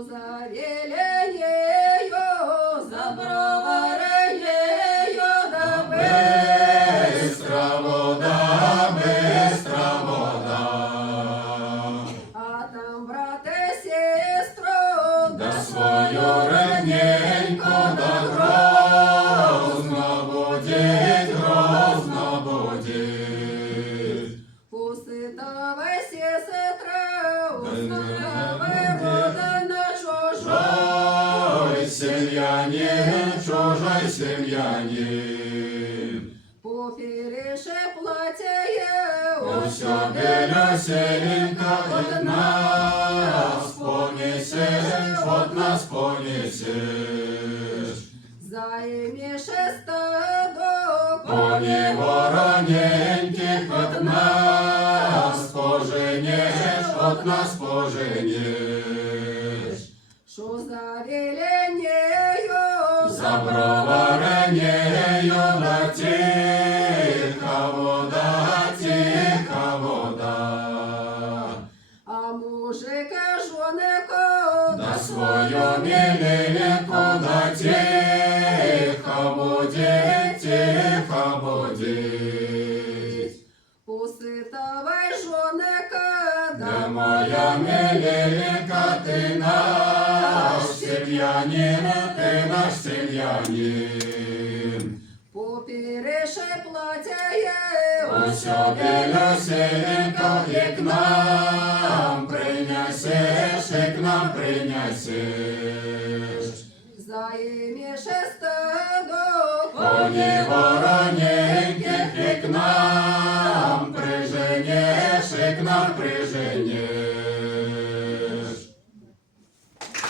Що за віленєю, за бровареєю, да Бистра вода, бистра вода. А там, брате, сестро, Да свою рідненьку, да грозно будить, грозно будить. Поситавай сестра, узнавай родина чужа. Чужой семьянин, чужой семьянин. Попереше платяє, Усё белёсенько от нас понесешь, от нас понесешь. займеше стадо, Кони вороненьких от нас поженешь, от нас поженешь. що за віленєю, За броваренею да тиха вода. а мужика жонеко, Да свою миленьку да тихо будет. поситавай жонека, Да моя миленька, ты наш семьянин, ты наш семьянин. попереше платяє, Усё белёсенько и к нам принесешь, и к нам принесешь. займеше стадо, Кони вороне